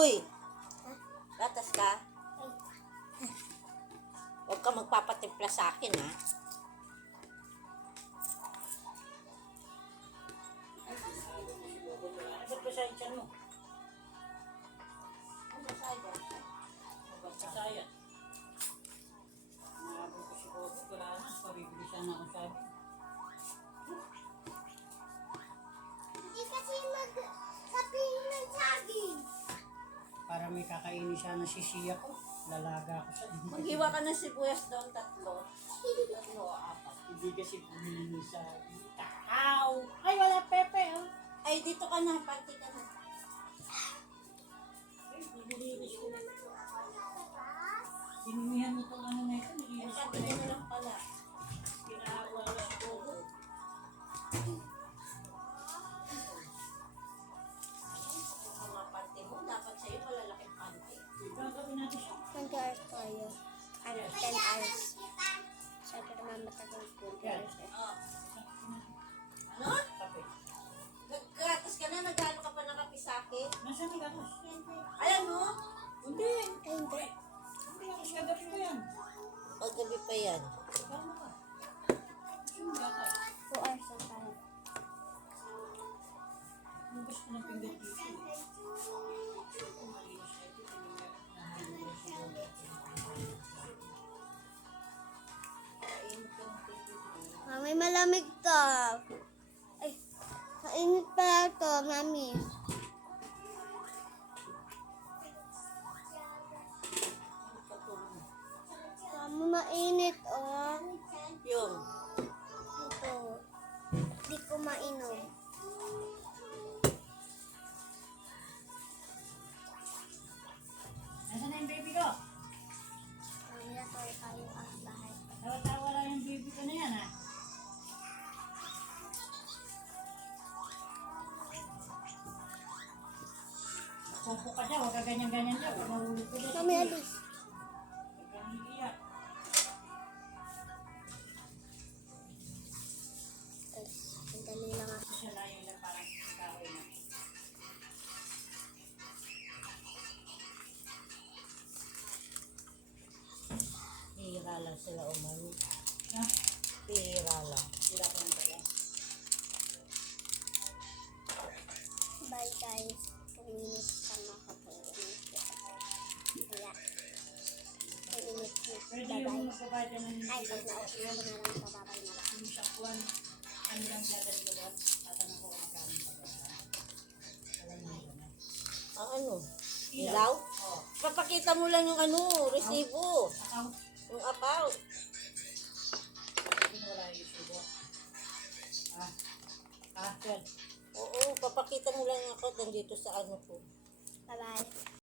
Uy! Gatas ka? Huwag ka magpapatimpla sa akin, ha? Ano ba sa tiyan mo? Ano ba sa tiyan? Masaya. Nabot ko si Bobo, wala na. Pabibilisan na ako sabi. Hindi kasi mag-sabihin ng saging. Para may kakainin siya na sisiya ko. Lalaga ko siya. Maghiwa ka ng sibuyas doon, 3. 3 o 4. Hindi kasi bumili sa kakao. Ay, wala pepe, oh. Ay, dito ka na. Panti ka na. Ay, nililinis ko na. Sinumihan mo itong ano na ito. Nililinis ko Panti na ka ito. na lang pala. Pinahawa na si Bobo. Mga panti mo, dapat sa'yo malalaking panti. Gagawin natin siya. 20 hours tayo. Ano, 10 hours. Sabi naman matagal 20 hours. Oh. Ano? Kape. Naggatas ka na, nagano ka pa ng kape sa akin? Nasaan ang gatas? Ayan mo. Hindi. Ay, hindi. Hindi ako sa gabi ko yan. Paggabi pa yan. Tama ka. Sino gatas? 2 hours lang tayo. Ang gusto ng pinggan dito eh. Kung malinis na ito, nahalinis si Bobo. Mami, malamig to. Ay, mainit pala to, mami. Mami, mainit, oh. Yung. Ito. Hindi ko mainom. Nasaan na yung baby ko? Mami, natoy tayo ang bahay. Tawa-tawa lang yung baby ko na yan, ha? Kupo ka dyan, huwag ka ganyan-ganyan dyan. Pag nahulog ko dyan. Mami, alis. Huwag kang iiyak. Alis. Ang dali lang ako. Siya lang yung parang kahoy na. Hira lang sila umano. Ha? Hira lang. Sila ko ng tayo. Bye, guys. Puminis ka na kapag wala. Puminis na. Pwede Bye-bye. yung magbabayad ng Ay, pag na-okay na lang sa babay na lang. yung sakwan. Ano lang dadali ko doon? Tatanong ko kung magkano pa doon. Alam mo yun, ha? Ang ano? Ilaw? Ilaw? Oo. Papakita mo lang yung ano, resibo. Account. Yung account. Hindi na wala yung subo. Ah. Ah, sir. Oo, papakita mo lang yung account nandito sa ano ko. Bye-bye.